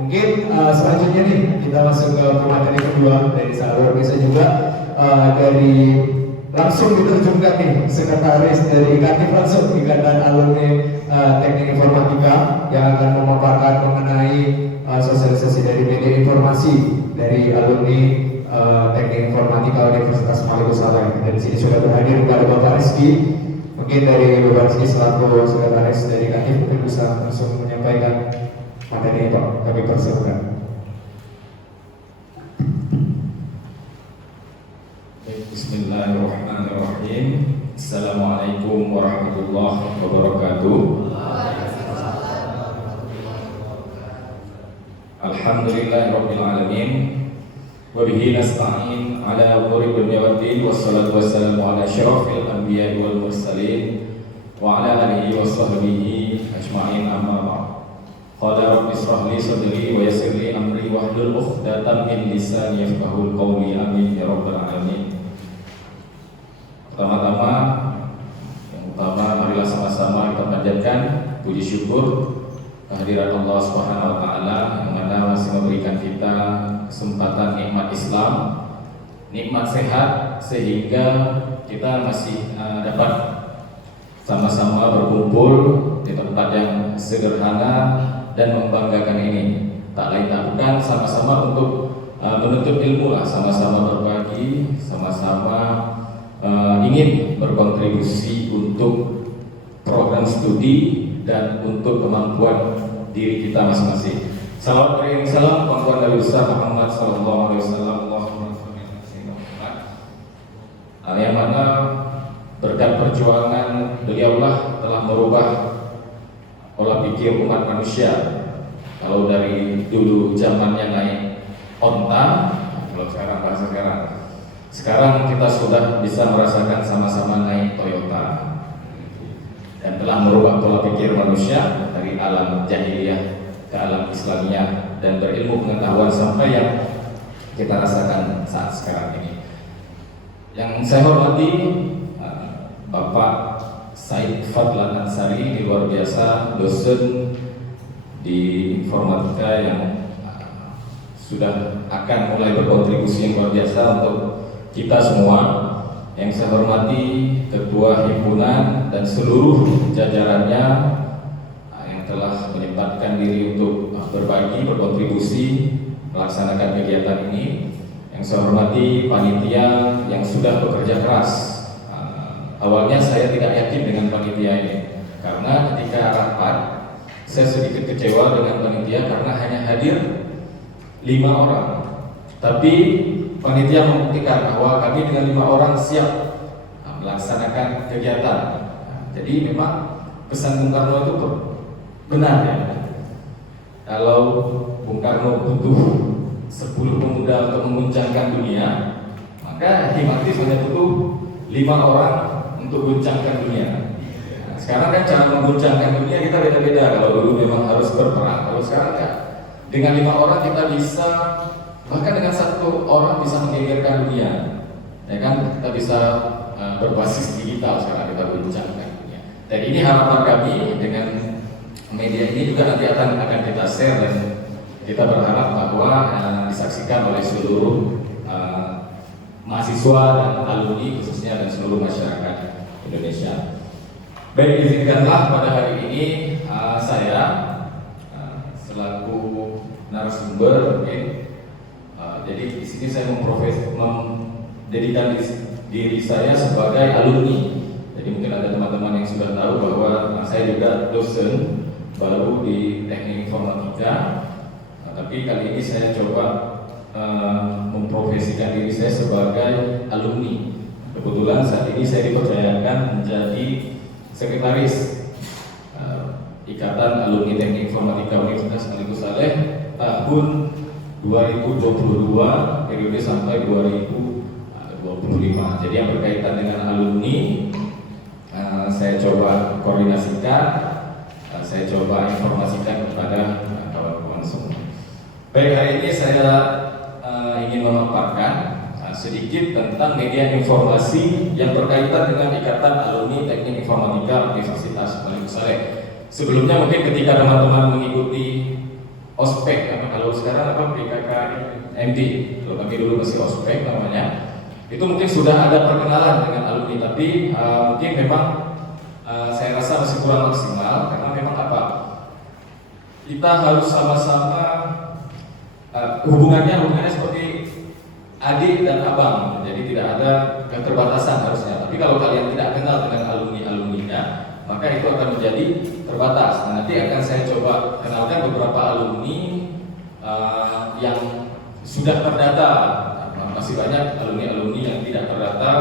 Mungkin selanjutnya nih kita masuk ke materi kedua dari Salur. Bisa juga dari langsung diterjunkan nih sekretaris dari IKATIF langsung, Ikatan Alumni Teknik Informatika, yang akan memaparkan mengenai sosialisasi dari media informasi dari alumni Teknik Informatika Universitas Maluku Saleh. Dan di sini sudah berhadir kepada Bapak Rizky. Mungkin dari Bapak Rizky selaku sekretaris dari IKATIF mungkin bisa langsung menyampaikan materi Pak, kami persilakan. Bismillahirrahmanirrahim. Assalamualaikum warahmatullahi wabarakatuh. Alhamdulillahirabbil alamin. Wa bihi nasta'in ala umuri dunya waddin, wassalatu wassalamu ala asyrafil anbiya'i wal mursalin wa ala alihi wa sahbihi ajma'in, amma ba'd. Qala rabbi ishrah li sadri wa yassir li amri wahlul 'uqdatam min lisani yafqahu qawli, amin ya rabbal alamin. Pertama-tama, yang utama, marilah sama-sama kita panjatkan puji syukur kehadirat Allah Subhanahu wa taala yang mana masih memberikan kita kesempatan nikmat Islam, nikmat sehat, sehingga kita masih dapat sama-sama berkumpul di tempat yang sederhana dan membanggakan ini. Tak lain tak bukan sama-sama untuk menuntut ilmu lah, sama-sama berbagi, sama-sama ingin berkontribusi untuk program studi dan untuk kemampuan diri kita masing-masing. Salawat beriring salam kemampuan Nabi besar Muhammad sallallahu alaihi wasallam, yang mana berkat perjuangan beliaulah telah merubah pola pikir umat manusia. Kalau dari dulu zamannya naik onta, kalau sekarang bahasa sekarang kita sudah bisa merasakan sama-sama naik Toyota, dan telah merubah pola pikir manusia dari alam jahiliyah ke alam Islamiyah, dan berilmu pengetahuan sampai yang kita rasakan saat sekarang ini. Yang saya hormati Bapak Said Fadlan Ansari, ini luar biasa, dosen di informatika yang sudah akan mulai berkontribusi yang luar biasa untuk kita semua. Yang saya hormati Ketua Himpunan dan seluruh jajarannya yang telah menyempatkan diri untuk berbagi, berkontribusi melaksanakan kegiatan ini. Yang saya hormati panitia yang sudah bekerja keras. Awalnya saya tidak yakin dengan panitia ini, karena ketika rapat saya sedikit kecewa dengan panitia karena hanya hadir 5 orang. Tapi panitia membuktikan bahwa kami dengan 5 orang siap melaksanakan kegiatan. Jadi memang pesan Bung Karno itu benar ya. Kalau Bung Karno butuh 10 pemuda untuk menguncangkan dunia, maka Himaktis hanya butuh 5 orang untuk guncangkan dunia. Nah, sekarang kan cara mengguncangkan dunia kita beda-beda. Kalau dulu memang harus berperang, kalau sekarang kan dengan 5 orang kita bisa, bahkan dengan 1 orang bisa menggegerkan dunia. Ya kan, kita bisa berbasis digital sekarang kita guncangkan dunia. Dan ini harapan kami dengan media ini juga nanti akan kita share, dan kita berharap bahwa disaksikan oleh seluruh mahasiswa dan alumni khususnya, dan seluruh masyarakat Indonesia. Baik, izinkanlah pada hari ini saya selaku narasumber mungkin. Jadi di sini saya mendedikan diri saya sebagai alumni. Jadi mungkin ada teman-teman yang sudah tahu bahwa saya juga dosen baru di Teknik Informatika. Tapi kali ini saya coba memprofesikan diri saya sebagai alumni. Kebetulan saat ini saya dipercayakan menjadi sekretaris Ikatan Alumni Teknik Informatika Universitas Maluku Saleh tahun 2022 periode sampai 2025. Jadi yang berkaitan dengan alumni saya coba koordinasikan, saya coba informasikan kepada kawan-kawan semua. Baik, hari ini saya ingin memaparkan sedikit tentang media informasi yang berkaitan dengan Ikatan Alumni Teknik Informatika Universitas Maluku Saleh. Sebelumnya mungkin ketika teman-teman mengikuti ospek, kalau sekarang apa PKKMD, kalau kami dulu masih ospek namanya. Itu mungkin sudah ada perkenalan dengan alumni, tapi mungkin memang saya rasa masih kurang maksimal karena memang apa? Kita harus sama-sama hubungannya seperti adik dan abang, jadi tidak ada keterbatasan harusnya. Tapi kalau kalian tidak kenal dengan alumninya, maka itu akan menjadi terbatas. Nah, nanti akan saya coba kenalkan beberapa alumni yang sudah terdata. Masih banyak alumni yang tidak terdata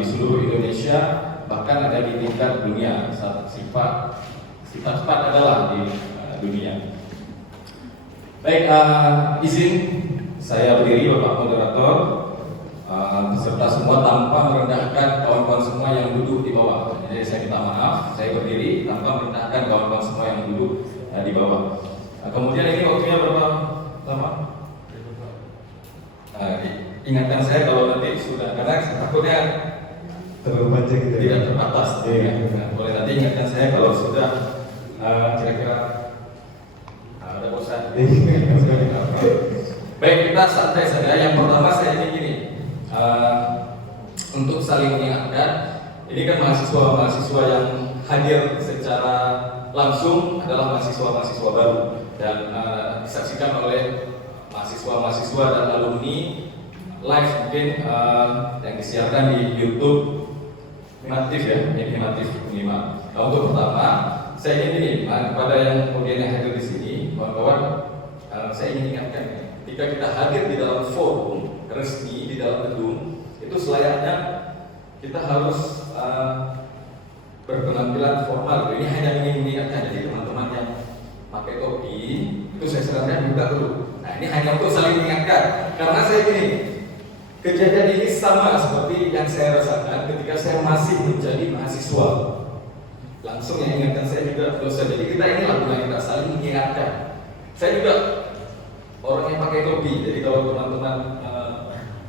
di seluruh Indonesia, bahkan ada di tingkat dunia. Sifat adalah di dunia. Baik, izin saya berdiri Bapak Moderator, beserta semua tanpa merendahkan kawan-kawan semua yang duduk di bawah. Jadi saya minta maaf, saya berdiri tanpa merendahkan kawan-kawan semua yang duduk di bawah. Kemudian ini waktunya berapa lama? Ingatkan saya kalau nanti sudah, karena takutnya terlalu panjang gitu. Tidak terbatas. Boleh nanti ingatkan saya kalau sudah kira-kira ada bosan. Baik, kita santai saja. Yang pertama saya ingin gini, untuk saling mengingatkan. Ini kan mahasiswa yang hadir secara langsung adalah mahasiswa baru dan disaksikan oleh mahasiswa dan alumni live mungkin yang disiarkan di YouTube Himatif ya, Himatif 5. Nah, untuk pertama, saya ingin ini kepada yang kemudian yang hadir di sini, kawan-kawan, saya ingin ingatkan, ketika kita hadir di dalam forum resmi di dalam gedung, itu selayaknya kita harus berpenampilan formal. Ini hanya ingin mengingatkan, jadi teman-teman yang pakai topi itu saya sarankan buka dulu. Nah, ini hanya untuk saling mengingatkan, karena saya gini. Kejadian ini sama seperti yang saya rasakan ketika saya masih menjadi mahasiswa. Langsung yang ingatkan saya juga dosen. Jadi kita ini lakukan kita saling mengingatkan. Saya juga orang yang pakai topi. Jadi kalau teman-teman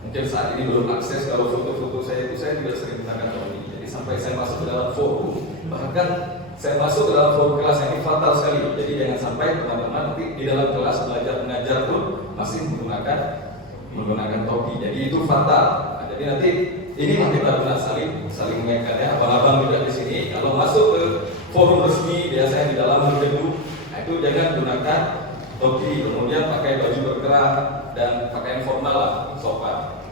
mungkin saat ini belum akses kalau foto-foto saya itu saya juga sering menggunakan topi. Jadi sampai saya masuk ke dalam forum, bahkan saya masuk ke dalam forum kelas yang ini fatal sekali. Jadi jangan sampai teman-teman nanti di dalam kelas belajar mengajar pun masih menggunakan topi, jadi itu fatal. Nah, jadi nanti ini kita benar saling mengingatkan ya. Abang-abang juga di sini kalau masuk ke forum resmi biasanya di dalam gedung, nah itu jangan gunakan topi, kemudian pakai baju berkerah dan pakaian formal lah, sopan.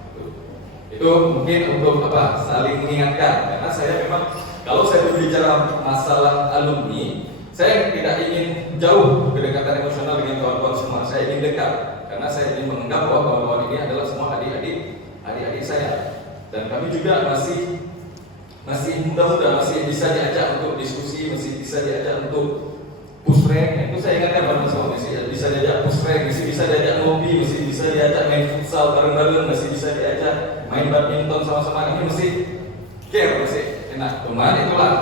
Itu mungkin untuk apa? Saling mengingatkan. Karena saya memang kalau saya berbicara masalah alumni, saya tidak ingin jauh kedekatan emosional dengan kawan-kawan semua. Saya ingin dekat. Karena saya ingin menganggap bahwa kawan-kawan ini adalah semua adik-adik saya, dan kami juga masih muda-muda, masih bisa diajak untuk diskusi, masih bisa diajak untuk push rank. Itu saya ingatkan pada semua, masih bisa diajak push rank, masih bisa diajak ngopi, masih bisa diajak main futsal bareng-bareng, masih bisa diajak main badminton sama-sama. Ini masih care, masih enak. Cuman itulah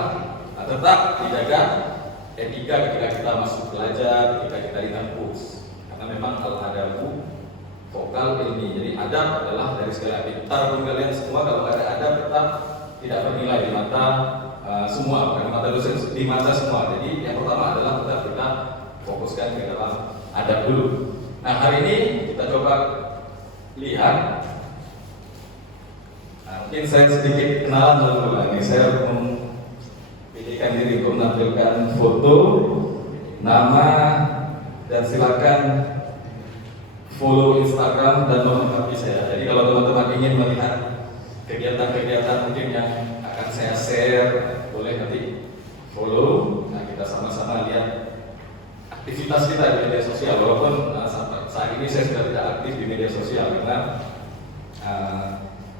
tetap dijaga etika ketika kita masuk belajar, ketika kita di kampus. Karena memang kalau ada vokal ilmi, jadi adab adalah dari segala pintar pun kalian semua kalau ada adab tetap tidak bernilai di mata semua, bukan di mata dosen, di mata semua. Jadi yang pertama adalah tetap kita fokuskan ke dalam adab dulu. Nah, hari ini kita coba lihat. Nah, mungkin saya sedikit kenalan dulu lagi. Saya memilihkan diri untuk menampilkan foto, nama, dan silakan follow Instagram dan melengkapi saya. Jadi kalau teman-teman ingin melihat kegiatan-kegiatan mungkin yang akan saya share, boleh nanti follow. Nah, kita sama-sama lihat aktivitas kita di media sosial. Walaupun sampai saat ini saya sudah tidak aktif di media sosial karena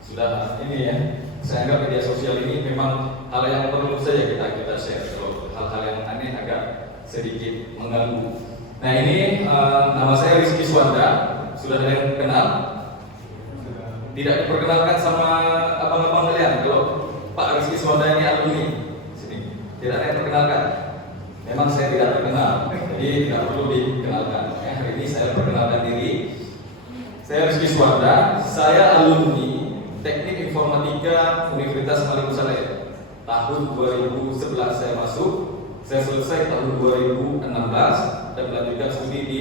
sudah ini ya. Saya anggap media sosial ini memang hal yang perlu saja kita share. Kalau hal-hal yang aneh agak sedikit mengganggu. Nah, ini nama saya Rizky Swanda. Sudah ada yang kenal? Tidak diperkenalkan sama abang-abang kalian. Kalau Pak Rizky Swanda ini alumni sini, tidak ada yang terkenalkan. Memang saya tidak terkenal, jadi tidak perlu dikenalkan. Hari ini saya perkenalkan diri. Saya Rizky Swanda. Saya alumni Teknik Informatika Universitas Maliku Saleh. Tahun 2011 saya masuk. Saya selesai tahun 2016 dan melanjutkan studi di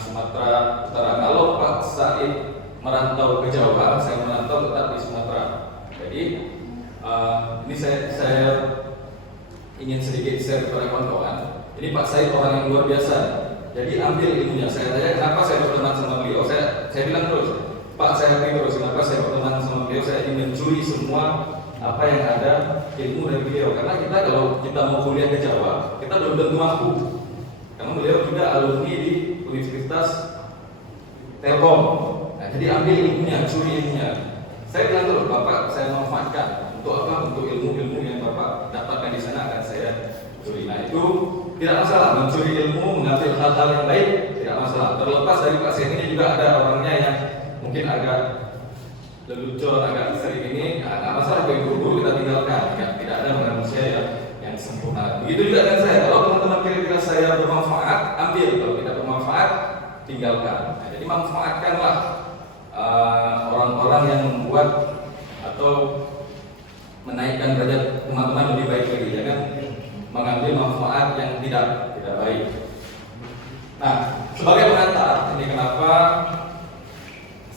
Sumatera Utara. Kalau Pak Said merantau ke Jawa, saya merantau tetap di Sumatera. Jadi ini saya ingin sedikit share kepada kawan-kawan. Ini Pak Said orang yang luar biasa. Jadi ambil ilmunya. Saya tanya kenapa saya berteman sama beliau. Saya bilang terus, Pak saya akui terus kenapa saya berteman sama beliau. Saya ingin mencuri semua apa yang ada ilmu dari beliau. Karena kita kalau kita mau kuliah ke Jawa, kita belum tentu mampu. Karena beliau juga alumni di Universitas Telkom. Nah, jadi ambil ilmunya, curi ilmunya. Saya bilang terus, Bapak saya manfaatkan untuk apa? Untuk ilmu-ilmu yang Bapak dapatkan di sana akan saya curi. Nah itu tidak masalah, mencuri ilmu, mengambil hal-hal yang baik tidak masalah. Terlepas dari Pak Said ini juga ada orangnya yang mungkin agak lelucon, agak sering ini, nggak masalah, bagi guru kita tinggalkan. Tidak ada manusia yang sempurna. Begitu juga dengan saya. Kalau teman-teman kira-kira saya bermanfaat, ambil. Kalau tidak bermanfaat, tinggalkan. Nah, jadi manfaatkanlah orang-orang yang membuat atau menaikkan derajat teman-teman lebih baik lagi. Jangan mengambil manfaat yang tidak baik. Nah, sebagai pengantar, ini kenapa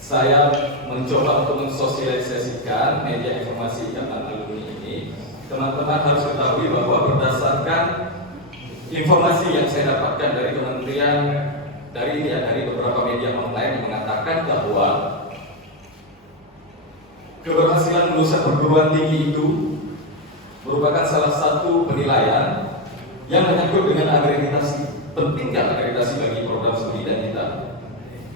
saya mencoba untuk mensosialisasikan media informasi Ikatan Alumni ini. Teman-teman harus ketahui bahwa berdasarkan informasi yang saya dapatkan dari kementerian, dari beberapa media online yang mengatakan bahwa keberhasilan lulusan perguruan tinggi itu merupakan salah satu penilaian yang menyangkut dengan akreditasi. Penting nggak akreditasi bagi program studi dan kita?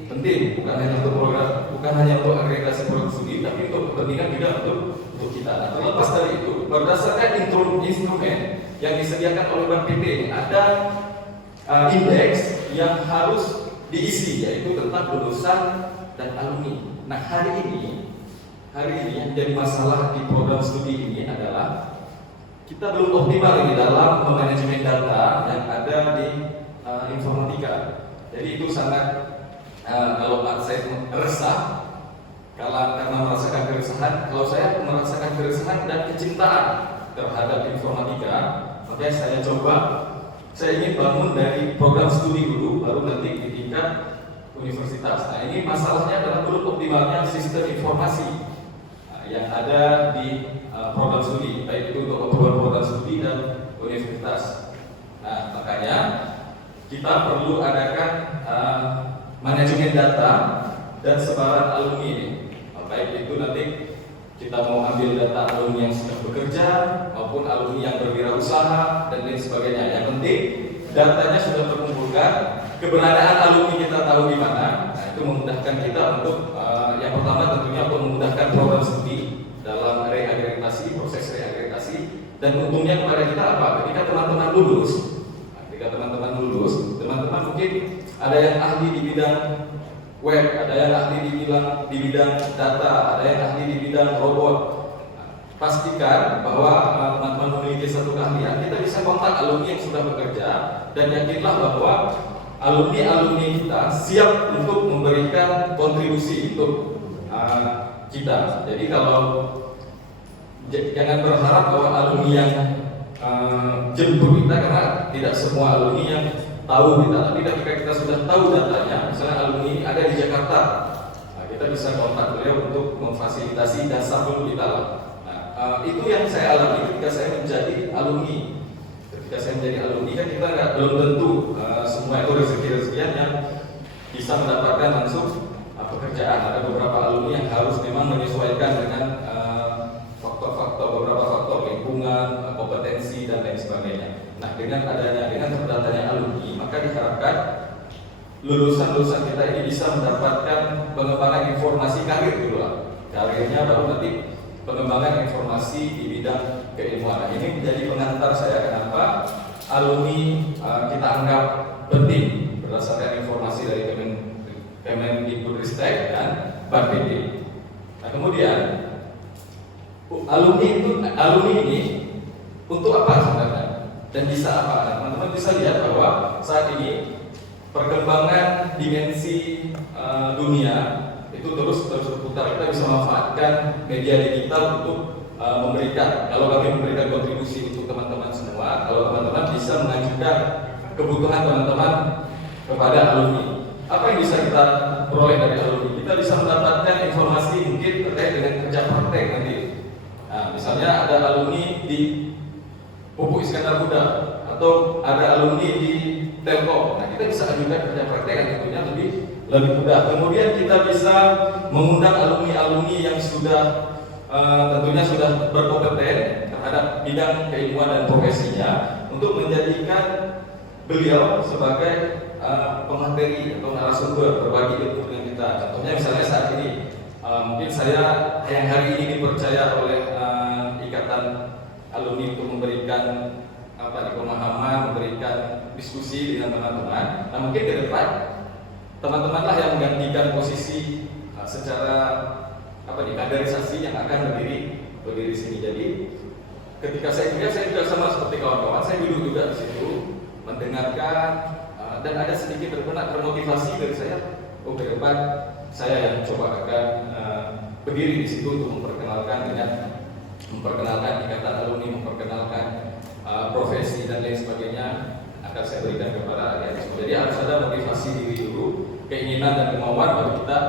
Penting, bukan hanya untuk akreditasi program studi, tapi untuk kepentingan juga untuk kita. Nah, terlepas dari itu, berdasarkan instrumen yang disediakan oleh Bank PT ini ada indeks yang harus diisi, yaitu tentang lulusan dan alumni. Nah hari ini yang jadi masalah di program studi ini adalah kita belum optimal ini dalam memanajemen data yang ada di informatika. Jadi itu sangat kalau Pak saya resah karena merasakan keresahan. Kalau saya merasakan keresahan dan kecintaan terhadap informatika, maka saya ingin bangun dari program studi dulu, baru nanti di tingkat universitas. Nah ini masalahnya adalah belum optimalnya sistem informasi yang ada di program studi, baik itu untuk keperluan program studi dan universitas. Nah makanya kita perlu adakan manajemen data dan sebaran alumni ini. Baik itu nanti kita mau ambil data alumni yang sedang bekerja maupun alumni yang berwirausaha dan lain sebagainya. Yang penting datanya sudah terkumpulkan, keberadaan alumni kita tahu di mana. Nah, itu memudahkan kita untuk yang pertama tentunya untuk memudahkan program studi dalam reakreditasi, proses reakreditasi, dan untungnya kepada kita apa? Ketika teman-teman lulus, teman-teman mungkin ada yang ahli di bidang web, ada yang ahli di bidang data, ada yang ahli di bidang robot. Pastikan bahwa teman-teman memiliki satu keahlian. Kita bisa kontak alumni yang sudah bekerja dan yakinlah bahwa alumni kita siap untuk memberikan kontribusi untuk kita. Jadi kalau jangan berharap bahwa alumni yang jemput kita, karena tidak semua alumni yang tahu kita. Tapi ketika kita sudah tahu datanya, misalnya alumni ini ada di Jakarta, nah, kita bisa kontak beliau untuk memfasilitasi dasar dulu kita lah. Nah, itu yang saya alami ketika saya menjadi alumni. Ketika saya menjadi alumni kan kita belum tentu semua itu rezeki-rezekian yang bisa mendapatkan langsung pekerjaan. Ada beberapa alumni yang harus memang menyesuaikan dengan beberapa faktor lingkungan, kompetensi dan lain sebagainya. Nah, dengan terdatanya alumni, maka diharapkan lulusan-lulusan kita ini bisa mendapatkan pengembangan informasi karir dulu lah. Karirnya baru nanti pengembangan informasi di bidang keilmuan. Nah, ini menjadi pengantar saya kenapa alumni kita anggap penting berdasarkan informasi dari Kemendikbudristek dan Bank PT. Nah, kemudian alumni ini untuk apa sebenarnya dan bisa apa? Nah, teman-teman bisa lihat bahwa saat ini perkembangan dimensi dunia itu terus berputar. Kita bisa manfaatkan media digital untuk memberikan. Kalau kami memberikan kontribusi untuk teman-teman semua, kalau teman-teman mengajukan kebutuhan teman-teman kepada alumni. Apa yang bisa kita peroleh dari alumni? Kita bisa mendapatkan informasi mungkin terkait dengan kerja praktek nanti. Nah, misalnya ada alumni di Pupuk Iskandar Muda atau ada alumni di Telkom. Nah, kita bisa ajukan kerja praktek yang tentunya lebih mudah. Kemudian kita bisa mengundang alumni-alumni yang sudah tentunya sudah berkompeten terhadap bidang keilmuan dan profesinya untuk menjadikan beliau sebagai pemateri atau narasumber berbagi ilmu dengan kita. Contohnya misalnya saat ini mungkin saya yang hari ini dipercaya oleh ikatan alumni untuk memberikan pemahaman, memberikan diskusi dengan teman-teman. Nah, mungkin ke depan teman-temanlah yang menggantikan posisi secara kaderisasi yang akan berdiri sini. Jadi ketika saya kuliah, saya juga sama seperti kawan-kawan, saya duduk juga di situ mendengarkan dan ada sedikit termotivasi dari saya. Oh, ke depan saya yang coba akan berdiri di situ untuk memperkenalkan ikatan alumni, memperkenalkan profesi dan lain sebagainya akan saya berikan kepada adik-adik semua. Jadi harus ada motivasi diri dulu, keinginan dan kemauan baru kita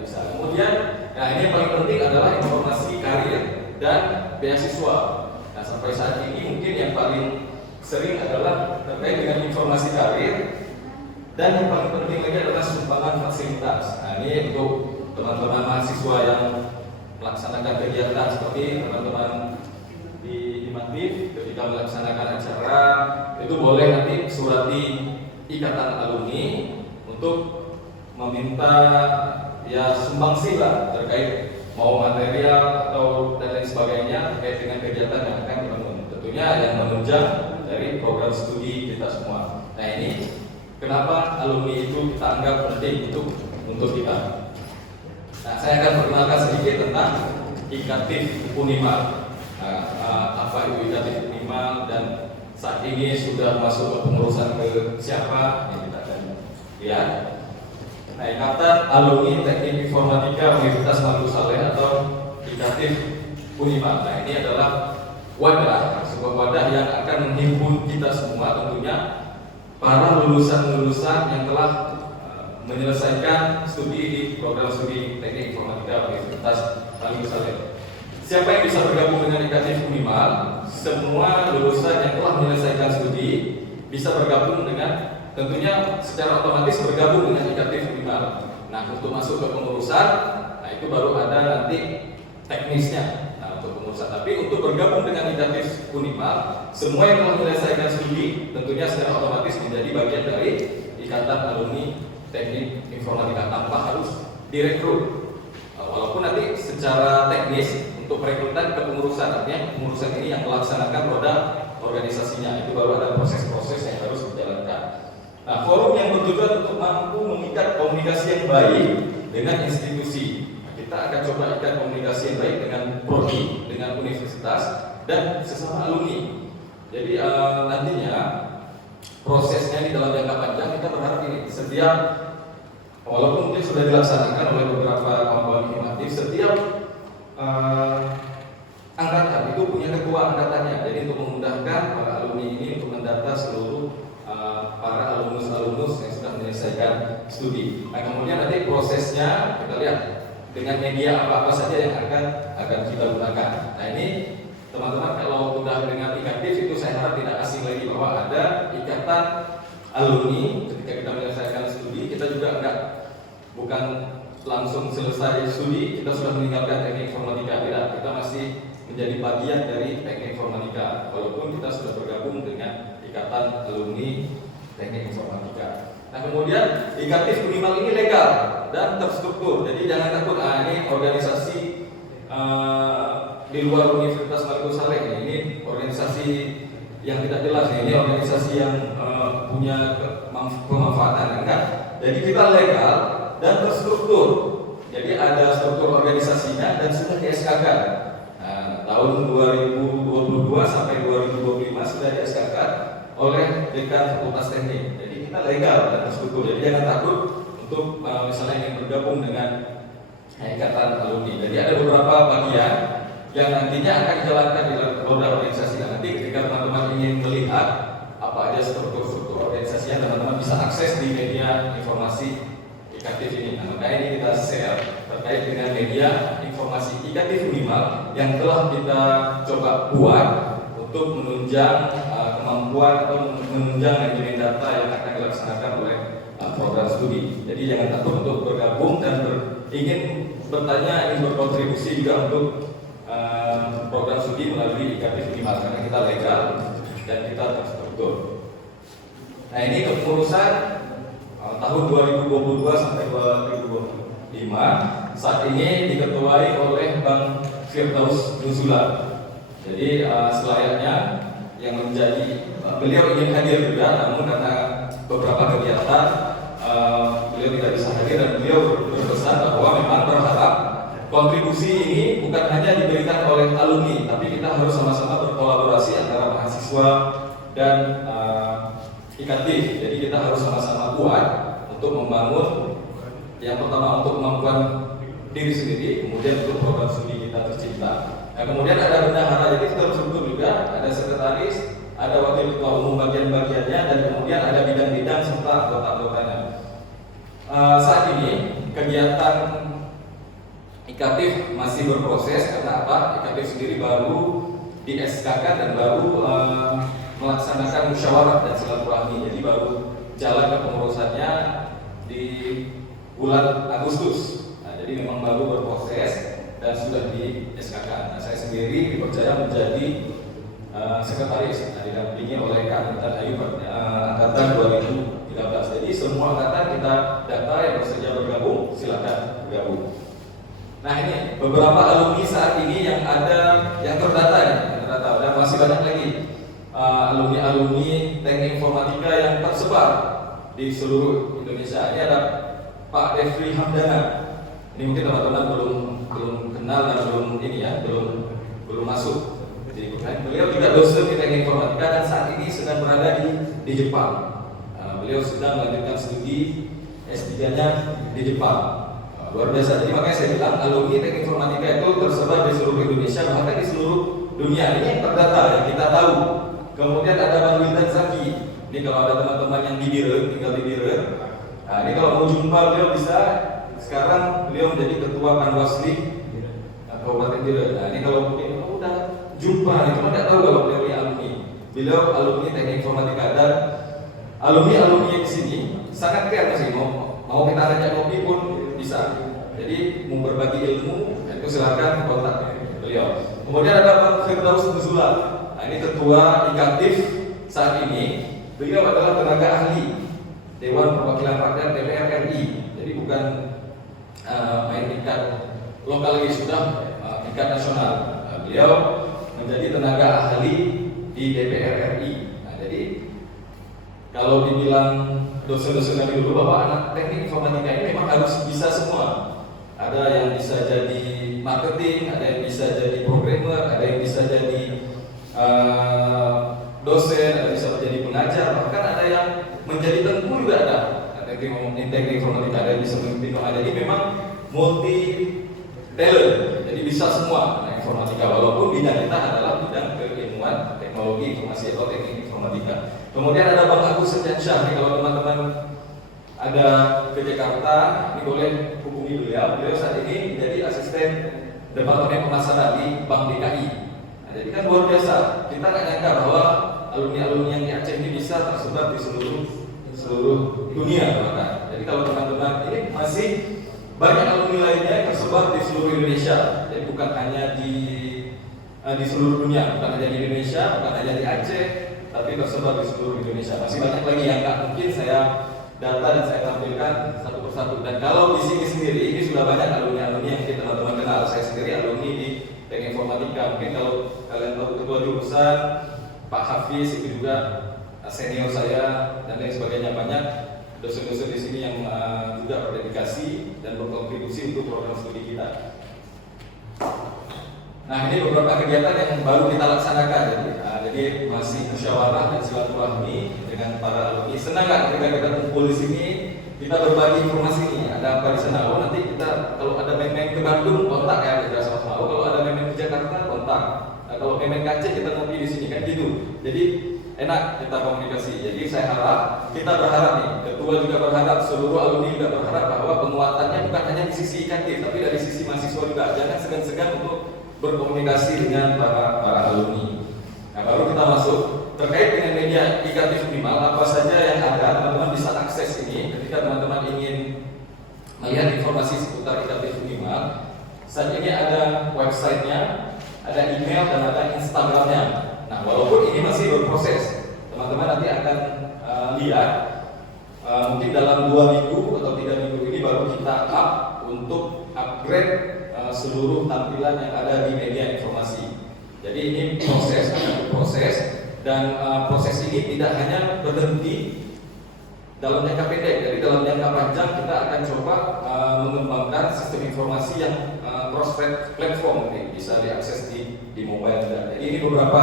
bisa. Kemudian, nah ini yang paling penting adalah informasi karir dan beasiswa. Nah, sampai saat ini mungkin yang paling sering adalah terkait dengan informasi karir dan yang paling penting lagi adalah sumbangan fasilitas. Nah, ini untuk teman-teman mahasiswa yang melaksanakan kegiatan seperti teman-teman di Matif ketika melaksanakan acara itu boleh nanti surati ikatan alumni untuk meminta ya sumbangsi lah terkait mau material atau dan lain sebagainya terkait dengan kegiatan yang akan dibangun. Tentunya yang menunjang dari program studi kita semua. Nah, ini kenapa alumni itu kita anggap penting untuk kita. Nah, saya akan perkenalkan sedikit tentang Ikatif Unimal. Apa itu Ikatif Unimal dan saat ini sudah masuk ke pengurusan ke siapa yang kita akan lihat. Nah, Ikatan Alumni Teknik Informatika Universitas Maluku Saleh atau Ikatif Unimal. Nah, ini adalah sebuah wadah yang akan menghimpun kita semua, tentunya para lulusan-lulusan yang telah menyelesaikan studi di program studi Teknik Informatika Universitas Maluku Saleh. Siapa yang bisa bergabung dengan Ikatif Unimal? Semua lulusan yang telah menyelesaikan studi bisa bergabung dengan, tentunya secara otomatis bergabung dengan Ikatif Unimal. Nah, untuk masuk ke pengurusan, nah itu baru ada nanti teknisnya. Nah, untuk pengurusan, tapi untuk bergabung dengan Ikatif Unimal, semua yang telah menyelesaikan studi tentunya secara otomatis menjadi bagian dari Ikatan Alumni Teknik Informatika tanpa harus direkrut. Walaupun nanti secara teknis untuk perekrutan ke pengurusan, artinya pengurusan ini yang melaksanakan roda organisasinya, itu baru ada proses-proses yang harus dijalankan. Nah, forum yang bertujuan untuk mampu mengikat komunikasi yang baik dengan institusi. Nah, kita akan coba ikat komunikasi yang baik dengan prodi, dengan universitas dan sesama alumni. Jadi nantinya prosesnya di dalam jangka panjang kita berharap ini setiap, walaupun mungkin sudah dilaksanakan oleh beberapa kawan-kawan informatif, setiap angkatan itu punya ketua angkatannya. Jadi untuk memudahkan para alumni ini untuk mendata seluruh para alumnus yang sudah menyelesaikan studi. Nah, kemudian nanti prosesnya kita lihat dengan media apa saja yang akan kita gunakan. Nah, ini teman-teman kalau sudah dengan Ikatif itu saya harap tidak asing lagi bahwa ada ikatan alumni ketika kita menyelesaikan studi. Kita juga bukan langsung selesai studi kita sudah meninggalkan teknik informatika, tidak, kita masih menjadi bagian dari teknik informatika walaupun kita sudah bergabung dengan ikatan alumni teknik informatika. Nah, kemudian Ikatif Unimal ini legal dan terstruktur, jadi jangan takut ini organisasi di luar Universitas Maluku Saleh, ini organisasi yang tidak jelas, ini organisasi yang punya pemanfaatan, enggak. Jadi kita legal dan terstruktur. Jadi ada struktur organisasinya dan sudah di SK-kan. Nah, tahun 2022 sampai 2025 sudah di SK-kan oleh Dekan Fakultas Teknik. Jadi kita legal dan terstruktur. Jadi jangan takut untuk misalnya ingin bergabung dengan ikatan alumni. Jadi ada beberapa bagian yang nantinya akan dijalankan di dalam roda organisasi. Nah, nanti ketika teman-teman ingin melihat apa aja struktur organisasinya, teman-teman bisa akses di media informasi IKTIF ini. Nah, makanya ini kita share terkait dengan media informasi IKTIF minimal yang telah kita coba buat untuk menunjang kemampuan atau menunjang manajemen data yang akan dilaksanakan oleh program studi. Jadi jangan takut untuk bergabung dan ingin bertanya, ingin berkontribusi juga untuk program studi melalui IKTIF minimal karena kita legal dan kita terstruktur. Nah, ini kepengurusan tahun 2022 sampai 2025 saat ini diketuai oleh Bang Firdaus Nuzula. Jadi selayaknya yang menjadi beliau ingin hadir juga, namun karena beberapa kegiatan beliau tidak bisa hadir dan beliau berpesan bahwa memang berharap kontribusi ini bukan hanya diberikan oleh alumni, tapi kita harus sama-sama berkolaborasi antara mahasiswa dan IKTIF. Jadi kita harus sama-sama kuat untuk membangun yang pertama untuk kemampuan diri sendiri, kemudian untuk program studi kita tercipta. Nah, kemudian ada bendahara, jadi terstruktur juga, ada sekretaris, ada wakil ketua umum bagian-bagiannya, dan kemudian ada bidang-bidang serta anggota-anggotanya. Saat ini kegiatan IKTIF masih berproses karena apa? IKTIF sendiri baru di SK dan baru melaksanakan musyawarah dan silaturahmi, jadi baru jalan kepengurusannya di bulan Agustus. Nah, jadi memang baru berproses dan sudah di SK. Nah, saya sendiri dipercaya menjadi sekretaris, didampingi oleh Kak Intan Ayu angkatan 2013. Jadi semua angkatan kita data yang bersedia bergabung, silakan bergabung. Nah, ini beberapa alumni saat ini yang ada yang terdata ya, dan masih banyak lagi alumni teknik informatika yang tersebar di seluruh Indonesia. Ini ada Pak Devri Hamdana. Ini mungkin teman-teman belum kenal dan belum masuk. Jadi, beliau juga dosen di teknik informatika dan saat ini sedang berada di Jepang. Beliau sedang melanjutkan studi S3-nya di Jepang. Luar biasa. Jadi makanya saya bilang alumni teknik informatika itu tersebar di seluruh Indonesia, bahkan di seluruh dunia. Ini yang terdata yang kita tahu. Kemudian ada Bang Wildan Zaki. Ini kalau ada teman-teman yang di Biren, tinggal di Biren. Nah, ini kalau mau jumpa beliau bisa. Sekarang beliau menjadi ketua Panwasli Kabupaten Biren. Nah, ini kalau mungkin udah jumpa, nih, cuma nggak tahu kalau beliau ini alumni. Beliau alumni teknik informatika dan alumni di sini sangat keren sih. Mau kita ajak kopi pun bisa. Jadi mau berbagi ilmu, itu silakan kontak beliau. Kemudian ada Bang Firdaus Nuzula. Nah, ini ketua IKTIF saat ini. Beliau adalah tenaga ahli Dewan Perwakilan Rakyat DPR RI. Jadi bukan main tingkat lokal, ini sudah tingkat nasional. Beliau menjadi tenaga ahli di DPR RI. Nah, jadi kalau dibilang dosen-dosen dari dulu bahwa anak teknik informatika ini memang harus bisa semua. Ada yang bisa jadi marketing, ada yang bisa jadi programmer, ada yang bisa jadi dosen, ada yang bisa menjadi pengajar, bahkan ada yang menjadi tengku juga ada. Teknik informatika ada yang bisa memimpin. Jadi memang multi talent, jadi bisa semua anak informatika. Walaupun bidang kita adalah bidang keilmuan teknologi informasi atau teknik informatika. Kemudian ada Bang Agus Setiansyah. Ini kalau teman-teman ada ke Jakarta, ini boleh hubungi beliau. Beliau saat ini menjadi asisten Departemen Pemasaran di Bank DKI. Nah, jadi kan luar biasa. Kita nggak nyangka bahwa alumni-alumni yang di Aceh ini bisa tersebar di seluruh dunia bahkan. Jadi kalau teman-teman ini masih banyak alumni lainnya yang tersebar di seluruh Indonesia. Jadi bukan hanya di seluruh dunia, bukan hanya di Indonesia, bukan hanya di Aceh, tapi tersebar di seluruh Indonesia. Masih banyak lagi yang nggak mungkin saya data dan saya tampilkan satu persatu. Dan kalau di sini sendiri ini sudah banyak alumni-alumni yang kita teman-teman kenal. Saya sendiri alumni di teknik informatika. Mungkin kalau kalian tahu ketua jurusan Pak Hafiz itu juga senior saya dan lain sebagainya. Banyak dosen-dosen di sini yang juga berdedikasi dan berkontribusi untuk program studi kita. Nah, ini beberapa kegiatan yang baru kita laksanakan. Jadi masih musyawarah dan silaturahmi dengan para alumni. Senang nggak ketika kita kumpul di sini, kita berbagi informasi ini. Ada apa di sana? Oh, nanti kita kalau ada main-main ke Bandung kontak ya, kita sama-sama. Oh, kalau ada main-main ke Jakarta kontak. Nah, kalau main-main ke Aceh kita ngopi di sini kan gitu. Jadi enak kita komunikasi. Jadi saya harap, kita berharap nih, ketua juga berharap, seluruh alumni juga berharap bahwa penguatannya bukan hanya di sisi IKT, tapi dari sisi mahasiswa juga. Jangan segan-segan untuk berkomunikasi dengan para alumni. Nah, baru kita masuk terkait dengan media IKT Unimal, apa saja yang ada, teman-teman bisa akses ini ketika teman-teman ingin melihat informasi seputar IKT Unimal. Saat ini ada websitenya, ada email, dan ada Instagramnya. Nah, walaupun ini masih berproses, teman-teman nanti akan lihat mungkin dalam 2 minggu atau 3 minggu ini baru kita up untuk upgrade seluruh tampilan yang ada di media informasi. Jadi ini proses, dan proses ini tidak hanya berhenti dalam jangka pendek. Jadi dalam jangka panjang kita akan coba mengembangkan sistem informasi yang cross platform, bisa diakses di mobile juga. Jadi ini beberapa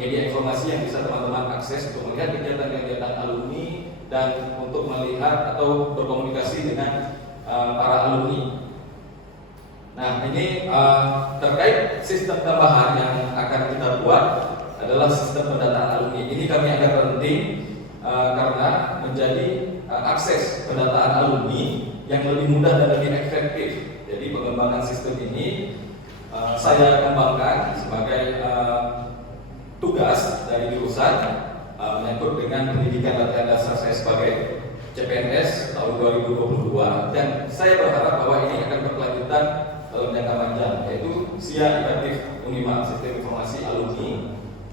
media informasi yang bisa teman-teman akses untuk melihat kegiatan-kegiatan alumni dan untuk melihat atau berkomunikasi dengan para alumni. Nah, ini terkait sistem tambahan yang akan kita buat adalah sistem pendataan alumni. Ini kami anggap penting karena menjadi akses pendataan alumni yang lebih mudah dan lebih efektif. Jadi pengembangan sistem ini saya kembangkan sebagai tugas dari jurusan menyangkut dengan pendidikan latihan dasar saya sebagai CPNS tahun 2022, dan saya berharap bahwa ini akan berkelanjutan dalam jangka panjang, yaitu SIA IKT Unimal, sistem informasi alumni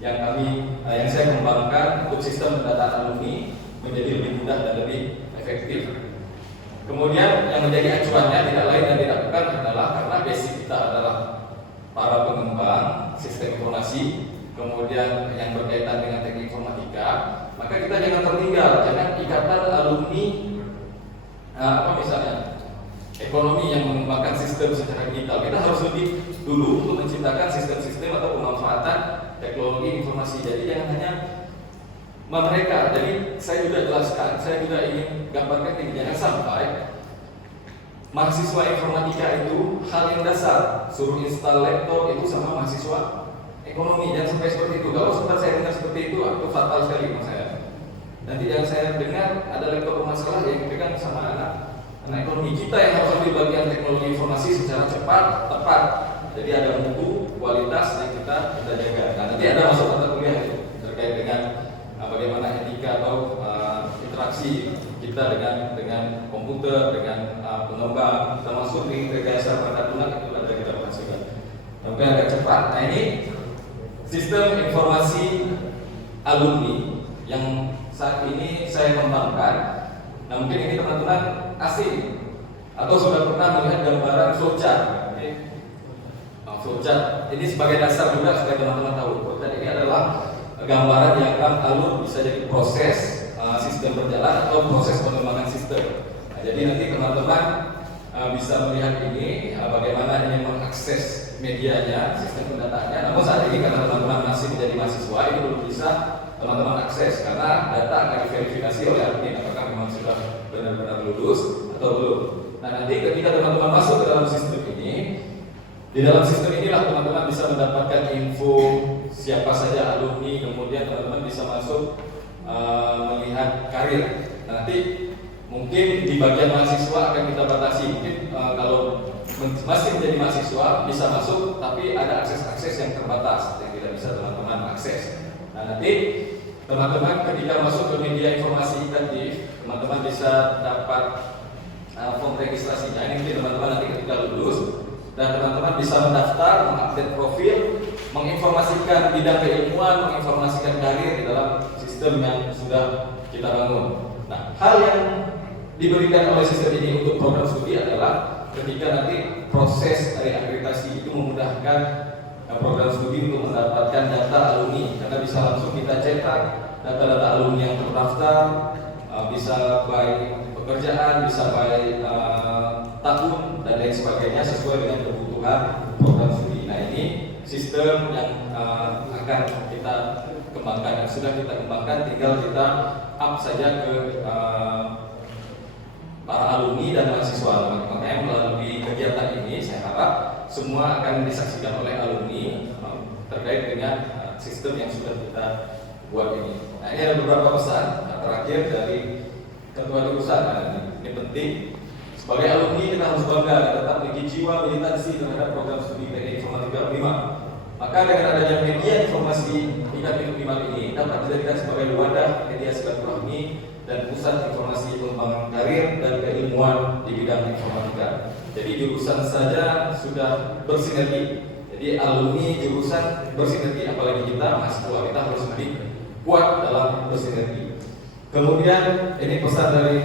yang saya kembangkan untuk sistem pendataan alumni menjadi lebih mudah dan lebih efektif. Kemudian yang menjadi acuannya tidak lain dan tidak bukan adalah karena basic kita adalah para pengembang sistem informasi, kemudian yang berkaitan dengan teknik informatika, maka kita jangan tertinggal, jangan ikatan alumni misalnya ekonomi yang mengembangkan sistem secara digital. Kita harus lebih dulu untuk menciptakan sistem-sistem atau pemanfaatan teknologi informasi. Jadi jangan hanya mereka. Jadi saya juga jelaskan, saya juga ingin gambarkan ini, jangan sampai mahasiswa informatika itu hal yang dasar, suruh install laptop itu sama mahasiswa ekonomi. Jangan sampai seperti itu. Kalau sempat saya dengar seperti itu fatal sekali menurut saya. Nanti yang saya dengar ada laptop bermasalah yang dipegang sama anak ekonomi. Kita yang harus ambil bagian teknologi informasi secara cepat, tepat. Jadi ada mutu, kualitas yang kita jaga. Nah, nanti ada masuk mata kuliah itu terkait dengan bagaimana etika atau interaksi kita dengan komputer, dengan pengembang, termasuk di rekayasa perangkat lunak itu ada kita masukkan. Sampai agak cepat. Nah, ini sistem informasi alumni yang saat ini saya kembangkan. Nah, mungkin ini teman-teman asing atau sudah pernah melihat gambaran flowchart. Flowchart ini sebagai dasar juga supaya teman-teman tahu. Flowchart ini adalah gambaran diagram alur bisa jadi proses sistem berjalan atau proses pengembangan sistem. Nah, jadi nanti teman-teman bisa melihat ini bagaimana ini mengakses medianya, sistem pendataannya. Namun saat ini karena teman-teman masih menjadi mahasiswa, itu belum bisa teman-teman akses karena data akan diverifikasi oleh admin apakah memang sudah benar-benar lulus atau belum. Nah, nanti ketika teman-teman masuk ke dalam sistem ini, di dalam sistem inilah teman-teman bisa mendapatkan info siapa saja alumni, kemudian teman-teman bisa masuk melihat karir. Nah, nanti mungkin di bagian mahasiswa akan kita batasi. Mungkin kalau masih menjadi mahasiswa bisa masuk, tapi ada akses-akses yang terbatas yang tidak bisa teman-teman akses. Nah, nanti teman-teman ketika masuk ke media informasi IKT, teman-teman bisa dapat form registrasinya. Ini mungkin teman-teman nanti ketika lulus, dan teman-teman bisa mendaftar, mengupdate profil, menginformasikan bidang keilmuan, menginformasikan karir di dalam sistem yang sudah kita bangun. Nah, hal yang diberikan oleh sistem ini untuk program studi adalah ketika nanti proses dari akreditasi itu memudahkan program studi untuk mendapatkan data alumni, karena bisa langsung kita cetak data-data alumni yang terdaftar, bisa baik pekerjaan, bisa baik tahun dan lain sebagainya sesuai dengan kebutuhan program studi. Nah, ini sistem yang akan kita kembangkan dan sudah kita kembangkan, tinggal kita up saja ke para alumni dan mahasiswa. Makanya melalui kegiatan ini saya harap semua akan disaksikan oleh alumni terkait dengan sistem yang sudah kita buat ini. Nah, ini ada beberapa pesan terakhir dari ketua jurusan. Nah, ini penting. Sebagai alumni kita harus bangga dan tetap memiliki jiwa militansi terhadap program studi teknik informatika UNIMA. Maka dengan adanya media informasi IKT UNIMA ini dapat dijadikan sebagai wadah media silaturahmi dan pusat informasi pengembangan karir dan keilmuan di bidang informatika. Jadi jurusan saja sudah bersinergi. Jadi alumni jurusan bersinergi, apalagi kita mahasiswa, kita harus lebih kuat dalam bersinergi. Kemudian ini pesan dari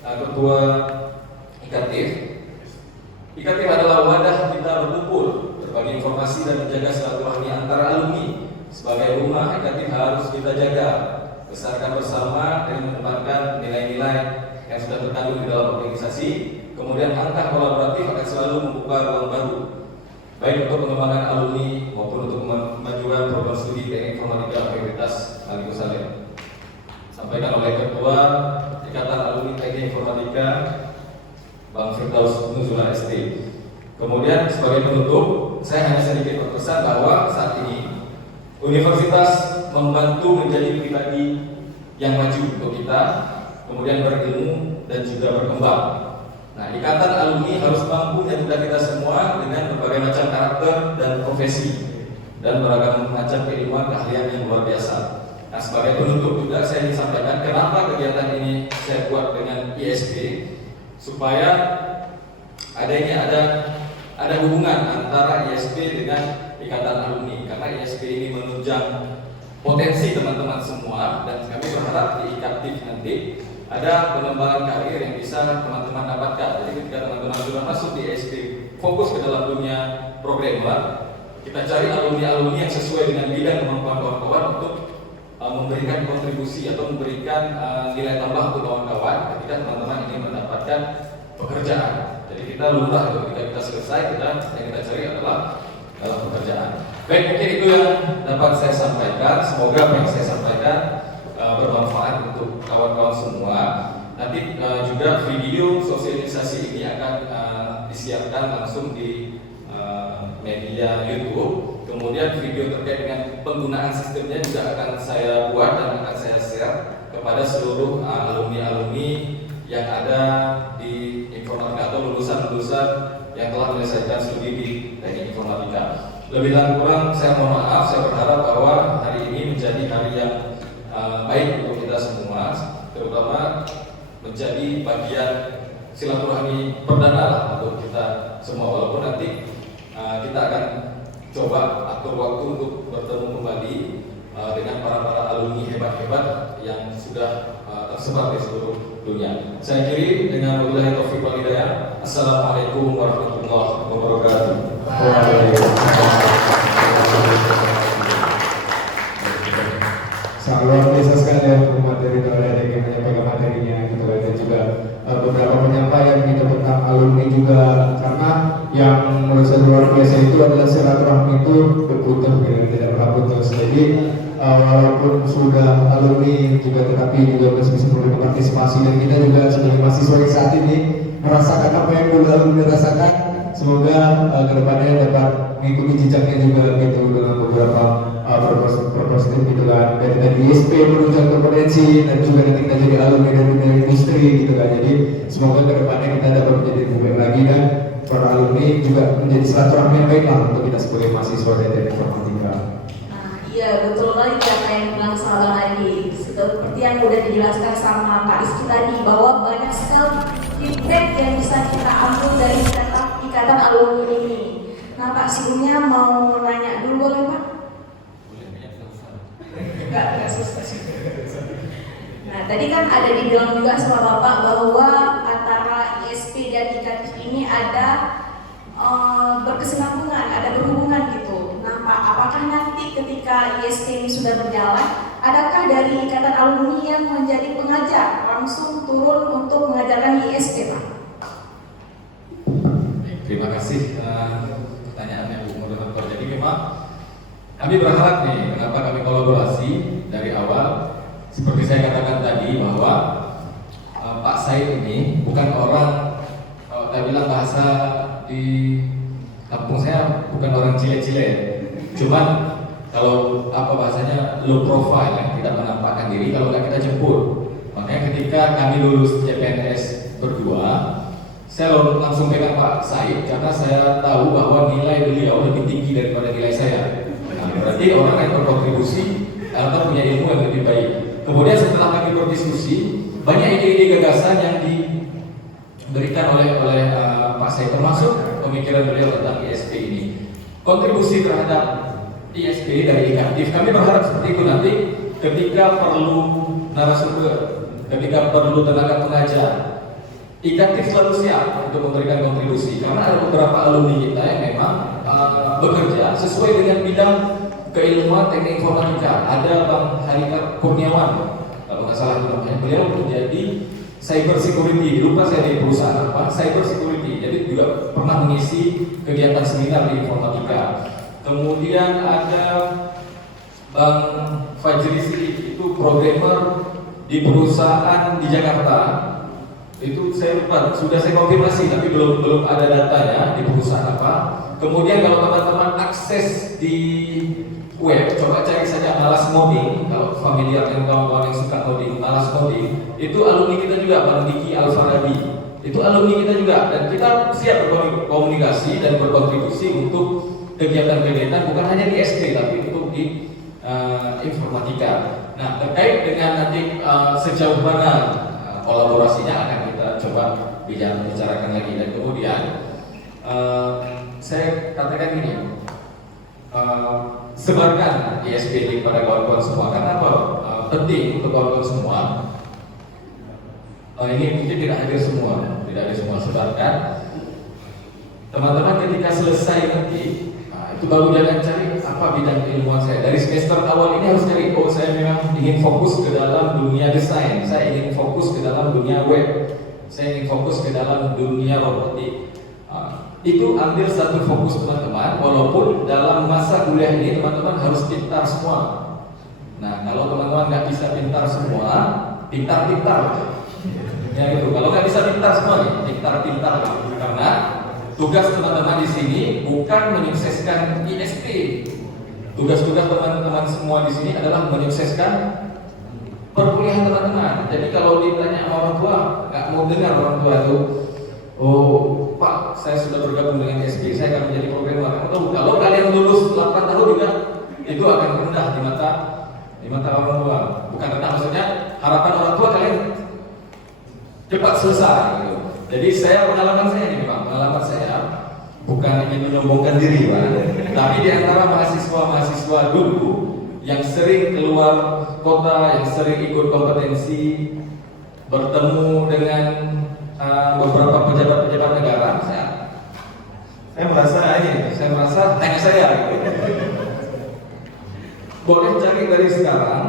ketua IKTIF. IKTIF adalah wadah kita berkumpul, berbagi informasi dan menjaga silaturahmi antara alumni. Sebagai rumah, IKTIF harus kita jaga, besarkan bersama dengan menempatkan nilai-nilai yang sudah terkandung di dalam organisasi. Kemudian angka kolaboratif akan selalu membuka ruang baru, baik untuk pengembangan alumni maupun untuk kemajuan program studi teknik informatika Universitas Ali Saleh. Sampaikan oleh Ketua Ikatan Alumni Teknik Informatika Bang Firdaus Nuzula ST. Kemudian sebagai penutup, saya hanya sedikit berpesan bahwa saat ini universitas membantu menjadi pribadi yang maju untuk kita, kemudian berilmu dan juga berkembang. Nah, ikatan alumni harus mampu menyatukan kita semua dengan berbagai macam karakter dan profesi dan beragam macam keilmuan keahlian yang luar biasa. Nah, sebagai penutup juga saya ingin sampaikan kenapa kegiatan ini saya buat dengan ISP, supaya ada hubungan antara ISP dengan ikatan alumni, karena ISP ini menunjang potensi teman-teman semua dan kami berharap di IKTIF nanti ada pengembangan karir yang bisa teman-teman dapatkan. Jadi ketika teman-teman sudah masuk di ISP, fokus ke dalam dunia programmer, kita cari alumni-alumni yang sesuai dengan bidang kemampuan kawan-kawan untuk memberikan kontribusi atau memberikan nilai tambah untuk kawan-kawan ketika teman-teman ini mendapatkan pekerjaan. Jadi kita lumrah ketika kita selesai, yang kita cari adalah pekerjaan. Baik, mungkin itu yang dapat saya sampaikan. Semoga apa yang saya sampaikan bermanfaat untuk kawan-kawan semua. Nanti juga video sosialisasi ini akan disiarkan langsung di media YouTube. Kemudian video terkait dengan penggunaan sistemnya juga akan saya buat dan akan saya share kepada seluruh alumni-alumni yang ada di informatika atau lulusan-lulusan yang telah menyelesaikan studi di teknik informatika. Lebih dan kurang saya mohon maaf, saya berharap bahwa hari ini menjadi hari yang baik untuk kita semua, terutama menjadi bagian silaturahmi perdana lah untuk kita semua. Walaupun nanti kita akan coba atur waktu untuk bertemu kembali dengan para alumni hebat-hebat yang sudah tersebar di seluruh dunia. Saya akhiri dengan wabillahi taufiq wal hidayah. Assalamualaikum warahmatullahi wabarakatuh. Sangat luar biasa sekali ya materi dari yang menyampaikan materinya gitu kan, dan juga beberapa penyampaian kita tentang alumni juga, karena yang menurut saya luar biasa itu adalah silaturahmi itu berputus gitu, tidak pernah putus. Jadi walaupun sudah alumni juga tetapi juga masih bisa memberikan partisipasi, dan kita juga sebagai mahasiswa yang saat ini merasakan apa yang dulu alumni rasakan. Semoga kedepannya dapat mengikuti jejaknya juga gitu dengan beberapa proposal gitu kan, dari ISP menunjang kompetensi dan juga nanti kita jadi alumni dari industri gitu kan. Jadi semoga kedepannya kita dapat menjadi lebih baik lagi dan para alumni juga menjadi silaturahmi yang baik lah untuk kita sebagai mahasiswa dari teknik informatika. Iya, betul banget apa yang bilang Salah tadi. Seperti yang udah dijelaskan sama Pak Rizky tadi, bahwa banyak sekali feedback yang bisa kita ambil dari ikatan alumni ini. Nah Pak, sebelumnya mau nanya dulu boleh Pak? Enggak susah. Nah tadi kan ada dibilang juga sama Bapak bahwa antara ISP dan IKTIF ini ada berkesinambungan, ada berhubungan gitu. Nah Pak, apakah nanti ketika ISP ini sudah berjalan, adakah dari ikatan alumni yang menjadi pengajar langsung turun untuk mengajarkan ISP Pak? Terima kasih pertanyaannya Bu Moderator. Jadi memang kami berharap nih, kenapa kami kolaborasi dari awal. Seperti saya katakan tadi bahwa Pak Said ini bukan orang, kalau saya bilang bahasa di kampung saya bukan orang cile-cile. Cuman kalau apa bahasanya low profile ya. tidak menampakkan diri kalau nggak kita jemput. Makanya ketika kami lulus CPNS berdua, saya langsung pegang Pak Said karena saya tahu bahwa nilai beliau lebih tinggi daripada nilai saya. Nah, berarti orang yang berkontribusi atau punya ilmu yang lebih baik. Kemudian setelah kami berdiskusi, banyak ide-ide gagasan yang diberikan oleh Pak Said, termasuk pemikiran beliau tentang ISP ini. Kontribusi terhadap ISP dari Ikatif, kami berharap seperti itu nanti ketika perlu narasumber, ketika perlu tenaga pengajar, Ikatif selalu siap untuk memberikan kontribusi karena ada beberapa alumni kita yang memang bekerja sesuai dengan bidang keilmuan teknik informatika. Ada Bang Harika Kurniawan, kalau nggak salah namanya, beliau menjadi cyber security, lupa saya di perusahaan apa, cyber security, jadi juga pernah mengisi kegiatan seminar di informatika. Kemudian ada Bang Fajri Sri, itu programmer di perusahaan di Jakarta. Itu saya lupa, sudah saya konfirmasi tapi belum ada datanya di perusahaan apa. Kemudian kalau teman-teman akses di web, coba cari saja Malas Modding. Kalau familiar dengan kawan-kawan yang suka modding, Malas Modding itu alumni kita juga, Bang Diki Alfarabi. Itu alumni kita juga, dan kita siap berkomunikasi dan berkontribusi untuk kegiatan-kegiatan bukan hanya di SP tapi untuk di informatika. Nah, terkait dengan nanti sejauh mana kolaborasinya akan kita coba bicarakan lagi. Dan kemudian saya katakan gini, sebarkan ISP link pada kawan-kawan semua. Karena apa? Penting untuk kawan-kawan semua. Ini mungkin tidak hadir semua, sebarkan. Teman-teman ketika selesai nanti, itu baru jangan cari apa bidang keilmuan saya. Dari semester awal ini harus cari, oh saya memang ingin fokus ke dalam dunia desain, saya ingin fokus ke dalam dunia web, saya ingin fokus ke dalam dunia robotik. Itu ambil satu fokus teman-teman, walaupun dalam masa kuliah ini teman-teman harus pintar semua. Nah, kalau teman-teman nggak bisa pintar semua, pintar-pintar. Ya gitu. Kalau nggak bisa pintar semua nih, pintar-pintar. Karena tugas teman-teman di sini bukan menyukseskan ISP. Tugas-tugas teman-teman semua di sini adalah menyukseskan perkuliahan teman-teman. Jadi kalau ditanya sama orang tua, nggak mau dengar orang tua itu, oh Pak, saya sudah bergabung dengan ISP, saya akan menjadi programmer. Kalau kalian lulus 8 tahun juga, itu akan rendah di mata orang tua. Bukan rendah, maksudnya harapan orang tua kalian cepat selesai. Gitu. Jadi pengalaman saya nih Pak, pengalaman saya bukan ingin menyombongkan diri Pak, tapi di antara mahasiswa dulu yang sering keluar kota, yang sering ikut kompetensi, bertemu dengan beberapa pejabat-pejabat negara, saya merasa hanya saya gitu. Boleh cari dari sekarang,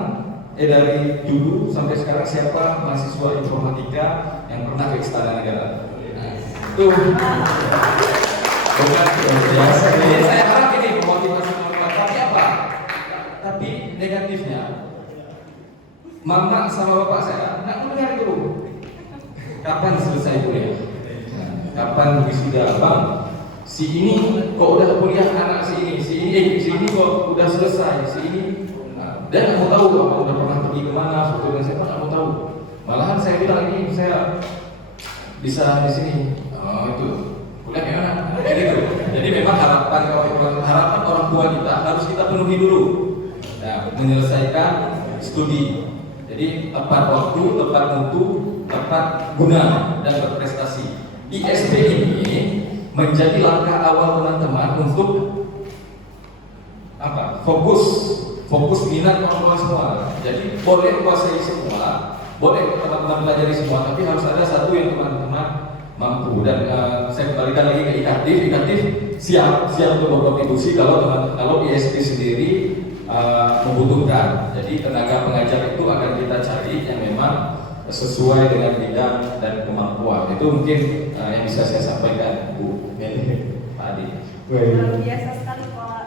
dari dulu sampai sekarang siapa mahasiswa informatika yang pernah ke Istana Negara? Itu bukan biasa. Saya harap ini memotivasi teman-teman. Tapi apa? Tapi negatifnya, mama sama bapak saya nggak mendengar itu. Kapan selesai kuliah? Kapan wisuda? Bang, si ini kok udah kuliah, anak si ini kok udah selesai, si ini. Dia nggak mau tahu apa udah pernah pergi kemana, foto dan siapa nggak mau tahu. Malahan saya bilang ini saya bisa di sini. Oh itu kuliah gimana? Kayak gitu. Jadi memang harapan orang tua kita harus kita penuhi dulu. Nah, menyelesaikan studi. Jadi tepat waktu, tepat mutu, tepat guna dan berprestasi. ISP ini menjadi langkah awal teman-teman untuk apa? Fokus minat orang-orang semua. Jadi boleh kuasai semua, boleh teman-teman pelajari semua, tapi harus ada satu yang teman-teman mampu. Dan saya kembalikan lagi ke Ikatif siap untuk berkontribusi kalau ISP sendiri membutuhkan. Jadi tenaga pengajar itu akan kita cari yang memang sesuai dengan bidang dan kemampuan. Itu mungkin yang bisa saya sampaikan, Bu Pak Adi. Luar biasa sekali Pak.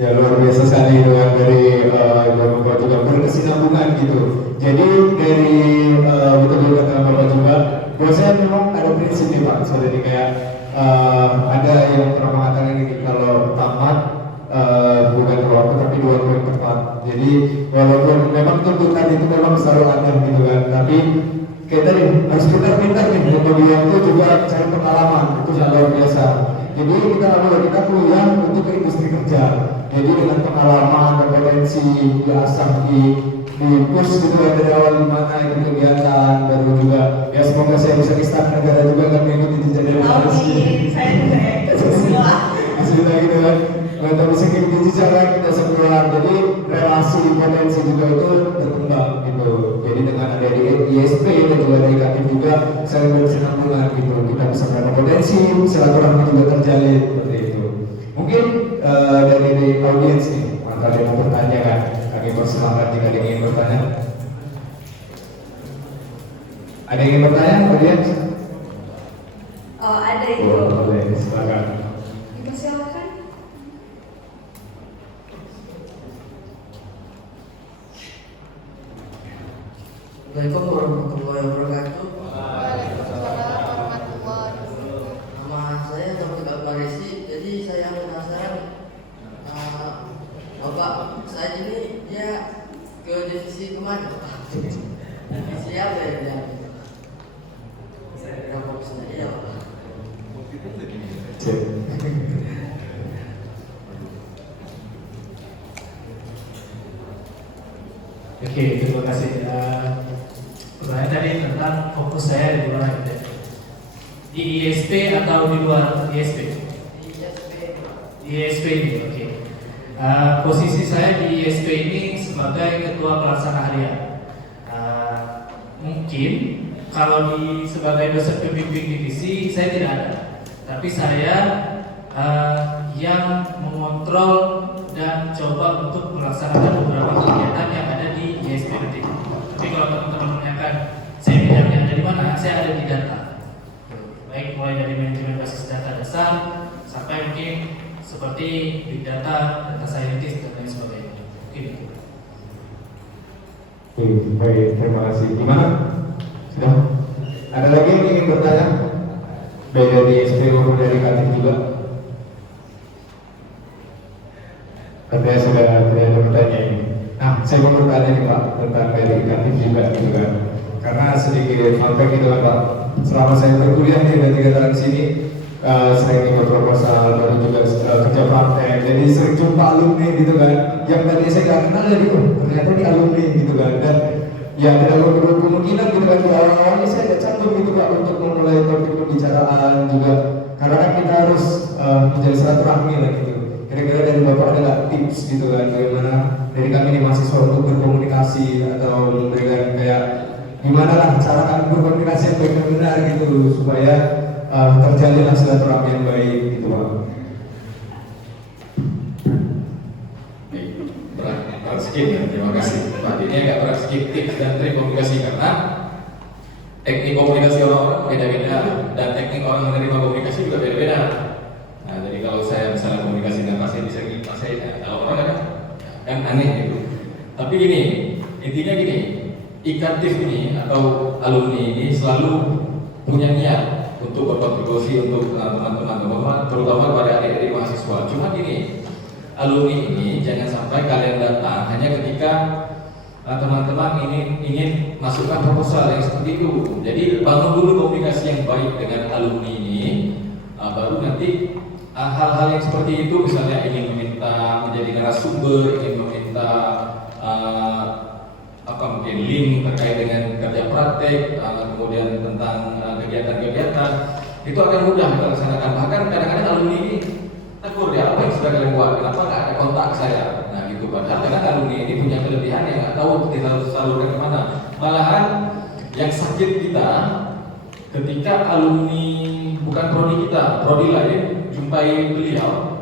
Ya luar biasa sekali dengan dari Bapak juga berkesinambungan gitu. Jadi dari betul-betul kata Bapak juga, buat saya memang ada prinsip nih Pak. Seperti kayak ada yang pernah mengatakan ini, kalau tamat bukan waktu tapi dua poin tepat. Jadi memang tuntutan itu memang selalu ada gitu kan, tapi kayak tadi harus pintar-pintar nih, kemudian itu juga cari pengalaman, itu yang luar biasa. Jadi kita kuliah untuk ke industri kerja, jadi dengan pengalaman, kompetensi, diasah di push gitu kan dari awal gimana itu kegiatan, baru juga ya semoga saya bisa di staff negara juga kan mengikuti jejak dari Paris. Saya juga ya, bismillah. Bismillah gitu kan. Kita bisa ikuti jejak kita sekolah, jadi relasi potensi juga itu berkembang gitu. Jadi dengan ada di ISP dan juga dari Katif juga saling berkesinambungan gitu. Kita bisa melihat potensi, silaturahmi juga terjalin seperti itu. Mungkin dari audiens nih, maka ada yang mau bertanya kan? Kami persilahkan jika ada yang ingin bertanya. Ada yang ingin bertanya, audiens? Ada itu. Boleh, silakan. Dipersilakan. Assalamualaikum warahmatullahi wabarakatuh. Waalaikumsalam warahmatullahi wabarakatuh. Nama saya Taufik Al-Marisi. Jadi saya penasaran, Bapak saya ini dia ke divisi kemana? Divisi apa ya? Berapa persen? Iya, Pak. Oke, terima kasih. Pertanyaan tadi tentang fokus saya di mana gitu. Di ISP atau di luar ISP? Di ISP ini, oke. Posisi saya di ISP ini sebagai ketua pelaksana harian. Mungkin kalau sebagai dosen pembimbing divisi saya tidak ada, tapi saya yang mengontrol dan coba untuk melaksanakan beberapa kegiatan yang ada di ISP nanti. Tapi kalau teman-teman menanyakan saya bidangnya ada di mana, saya ada di data. Baik mulai dari manajemen basis data dasar sampai mungkin seperti big data, data scientist dan lain sebagainya. Mungkin itu. Baik, terima kasih. Gimana? Sudah? Ada lagi yang ingin bertanya? Baik dari ISP maupun dari Katif juga? Katanya sudah tidak ada bertanya ini. Nah, saya mau bertanya nih Pak tentang dari Katif juga gitu kan. Karena sedikit feedback gitu kan Pak. Selama saya berkuliah nih dan 3 tahun sini, sering ikut proposal baru juga kerja praktek. Jadi sering jumpa alumni gitu kan. Yang tadi saya nggak kenal jadi ternyata ini alumni gitu kan. Dan ya tidak menutup kemungkinan gitu kan di awal-awalnya saya ada cantum gitu Pak untuk memulai topik pembicaraan juga. Karena kan kita harus menjalin silaturahmi lah gitu. Kira-kira dari Bapak ada nggak tips gitu kan bagaimana dari kami nih mahasiswa untuk berkomunikasi atau memberikan kayak gimana lah cara kami berkomunikasi yang baik dan benar gitu supaya terjalinlah silaturahmi yang baik gitu Pak. Berat sedikit ya, terima kasih. Pak, ini agak berat sedikit tips dan trik komunikasi karena teknik komunikasi orang-orang beda-beda dan teknik orang menerima komunikasi juga beda-beda. Nah, jadi kalau saya misalnya komunikasi dengan pasien bisa gini, pasien kalau orang kan aneh gitu. Tapi gini, intinya gini, ikatif ini atau alumni ini selalu punya niat untuk berkontribusi untuk teman-teman, terutama pada adik-adik mahasiswa. Cuma gini, alumni ini jangan sampai kalian datang hanya ketika teman-teman ingin masukkan proposal yang seperti itu. Jadi bangun dulu komunikasi yang baik dengan alumni ini, baru nanti hal-hal yang seperti itu, misalnya ingin meminta menjadi narasumber, ingin meminta mungkin link terkait dengan kerja praktek, kemudian tentang kegiatan-kegiatan, itu akan mudah kita laksanakan. Bahkan kadang-kadang alumni ini tegur ya, apa yang sudah kalian buat, kenapa nggak ada kontak saya? Nah gitu, padahal karena alumni ini punya kelebihan yang nggak tahu kita harus salurkan kemana. Malahan yang sakit kita ketika alumni bukan prodi kita, prodi lain jumpai beliau,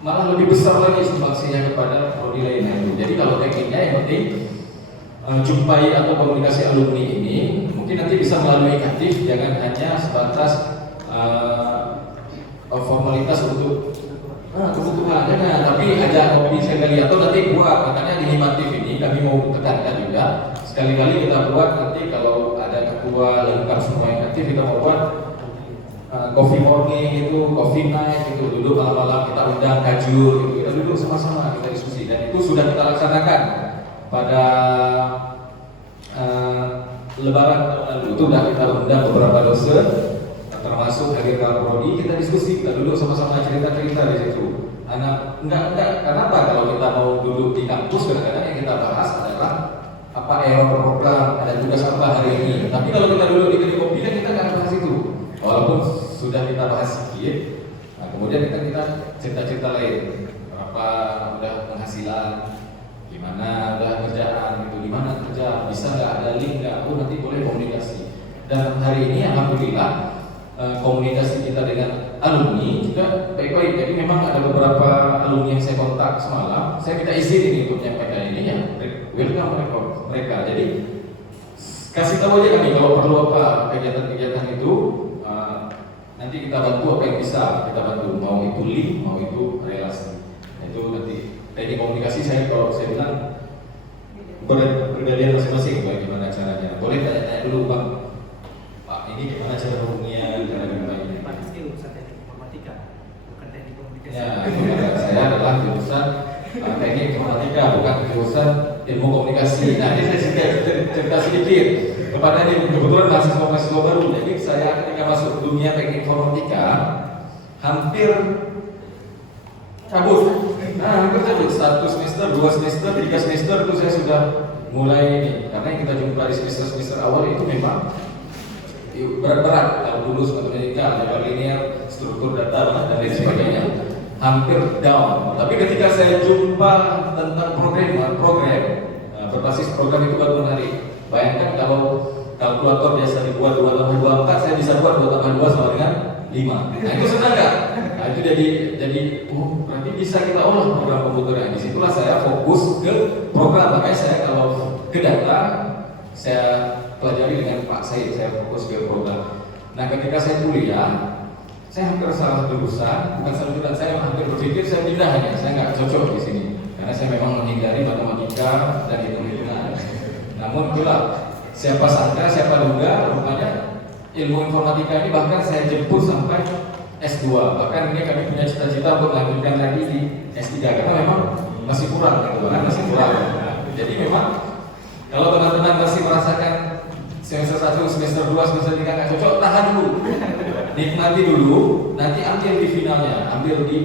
malah lebih besar lagi sumbangsinya kepada prodi lainnya itu. Jadi kalau tekniknya yang penting jumpai atau komunikasi alumni ini mungkin nanti bisa melalui Katif, jangan hanya sebatas formalitas untuk kebutuhan aja, tapi ada kopi sekali atau nanti buat. Makanya di Himatif ini kami mau tekankan juga sekali-kali kita buat nanti kalau ada ketua lengkap semua yang aktif, kita mau buat coffee morning itu, coffee night itu, duduk malam-malam kita undang kajur gitu, kita duduk sama-sama kita diskusi dan itu sudah kita laksanakan. pada Lebaran tahun lalu itu sudah kita undang beberapa dosen, termasuk hadir Pak Prodi, kita diskusi, kita duduk sama-sama cerita-cerita di situ. Enggak, kenapa kalau kita mau duduk di kampus kadang-kadang yang kita bahas adalah apa error program, ada tugas apa hari ini. Tapi kalau kita duduk di kedai kopi kan kita nggak bahas itu, walaupun sudah kita bahas sedikit. Nah, kemudian kita cerita-cerita lain, berapa udah penghasilan, gimana udah kerjaan gitu, gimana kerja, bisa nggak ada link nggak, nanti boleh komunikasi. Dan hari ini alhamdulillah komunikasi kita dengan alumni juga baik-baik. Jadi memang ada beberapa alumni yang saya kontak semalam, saya minta izin ini untuk menyampaikan ini ya, welcome mereka. Jadi kasih tahu aja kami kalau perlu apa kegiatan-kegiatan itu, nanti kita bantu apa yang bisa kita bantu, mau itu link, mau itu relasi. Nah, itu nanti teknik komunikasi kalau saya bilang berbeda masing-masing bagaimana caranya. Boleh tanya-tanya dulu Bang, Pak ini gimana cara hubunginya, cara gimana ini? Jurusan teknik informatika, bukan teknik komunikasi. Ya, saya adalah jurusan teknik informatika, bukan jurusan ilmu komunikasi. Nah, ini saya cerita sedikit kepada ini, kebetulan mahasiswa baru. Jadi saya ketika masuk dunia teknik informatika hampir cabut. Nah, hampir cabut. 1 semester, 2 semester, 3 semester itu saya sudah mulai ini. Karena yang kita jumpa di semester awal itu memang berat-berat, kalau lulus matematika, aljabar linear, struktur data dan lain sebagainya, hampir down. Tapi ketika saya jumpa tentang program berbasis program itu baru menarik. Bayangkan kalau kalkulator biasa dibuat 2 tambah 2 4, saya bisa buat 2 tambah 2 sama dengan 5. Nah itu senang nggak? Nah itu jadi berarti bisa kita olah program komputernya. Disitulah saya fokus ke program. Makanya saya kalau ke data saya pelajari dengan Pak Said, saya fokus ke program. Nah ketika saya kuliah, saya hampir salah jurusan, bukan salah jurusan, saya hampir berpikir saya pindah hanya, saya nggak cocok di sini, karena saya memang menghindari matematika dan hitung-hitungan. Namun itulah, siapa sangka, siapa duga, rupanya ilmu informatika ini bahkan saya jemput sampai S2. Bahkan ini kami punya cita-cita untuk melanjutkan lagi di S3 karena memang masih kurang, gitu kan, masih kurang. Nah, jadi memang kalau teman-teman masih merasakan semester 1, semester 2, semester 3 nggak cocok, tahan dulu, nikmati dulu, nanti ambil di finalnya, ambil di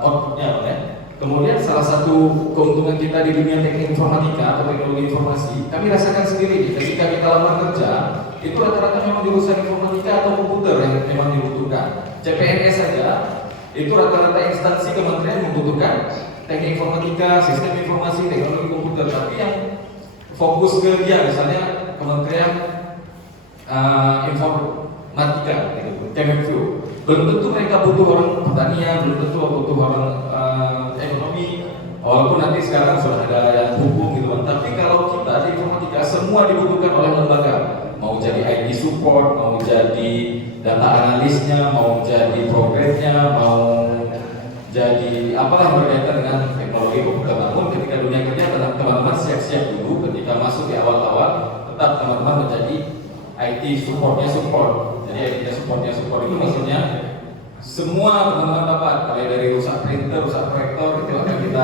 outputnya, ya. Kemudian salah satu keuntungan kita di dunia teknik informatika atau teknologi informasi, kami rasakan sendiri ketika kita lamar kerja, itu rata-rata memang jurusan informatika atau komputer yang memang dibutuhkan. CPNS saja, itu rata-rata instansi kementerian membutuhkan teknik informatika, sistem informasi, teknologi komputer, tapi yang fokus ke dia, misalnya Kementerian Informatika, gitu, Kemenfo. Belum tentu mereka butuh orang pertanian, belum tentu butuh orang ekonomi, walaupun nanti sekarang sudah ada yang hukum gitu kan. Tapi kalau kita di informatika semua dibutuhkan oleh lembaga, mau jadi IT support, mau jadi data analisnya, mau jadi programnya, mau jadi apalah yang berkaitan dengan teknologi komputer. Namun ketika dunia kerja, teman-teman siap-siap dulu ketika masuk di awal-awal, tetap teman-teman menjadi IT supportnya support. Jadi IT supportnya support itu maksudnya semua teman-teman dapat, mulai dari rusak printer, rusak proyektor, itu akan kita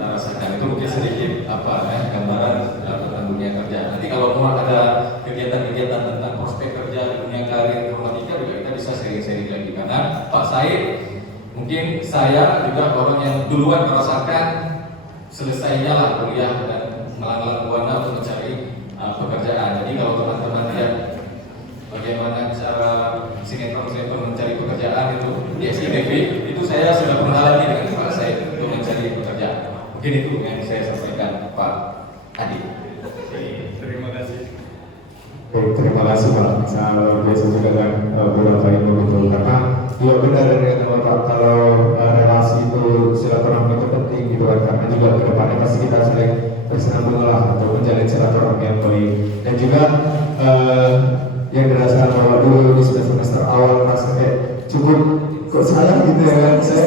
rasakan. Itu mungkin sedikit gambaran tentang dunia kerja. Nanti kalau mau ada kegiatan-kegiatan tentang prospek kerja di dunia karir informatika juga kita bisa sharing-sharing lagi. Karena Pak Said, mungkin saya juga orang yang duluan merasakan selesainya lah kuliah dan melang-lang buana untuk mencari pekerjaan. Jadi kalau teman-teman lihat bagaimana cara sinetron mencari pekerjaan itu di SITV, itu saya sudah pernah alami dengan Pak Said untuk mencari pekerjaan. Mungkin itu yang saya sampaikan Pak Adi. Terima kasih. Terima kasih Pak, sangat luar biasa juga kan beberapa itu betul, karena ya benar dari teman Pak, kalau relasi itu silaturahmi itu penting gitu kan, karena juga kedepannya pasti kita saling bersenang-senang lah untuk menjalin silaturahmi yang baik. Dan juga yang dirasakan bahwa dulu di semester awal merasa kayak cukup kok salah gitu ya kan, saya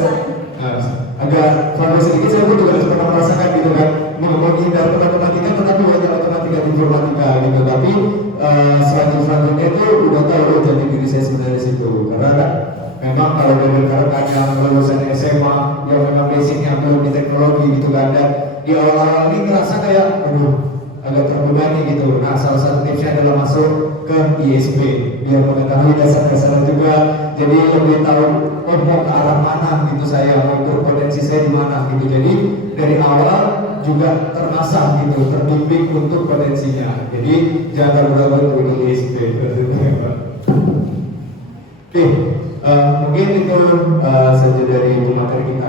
agak sampai sedikit saya pun juga pernah merasakan gitu kan, menghindar matematika tetapi banyak matematika di informatika gitu, tapi selanjutnya itu udah tahu jadi diri saya sebenarnya di situ, karena memang kalau dari rekan yang lulusan SMA yang memang basicnya belum di teknologi gitu kan, dan di awal-awal ini ngerasa kayak agak terbebani gitu. Nah, salah satu tipsnya adalah masuk ke ISP biar mengetahui dasar-dasar juga, jadi lebih tahu mau ke arah mana gitu, saya mau berpotensi saya di mana gitu. Jadi dari awal juga termasah gitu, terbimbing untuk potensinya. Jadi jangan ragu-ragu untuk ISP. Oke, mungkin itu saja dari materi kita.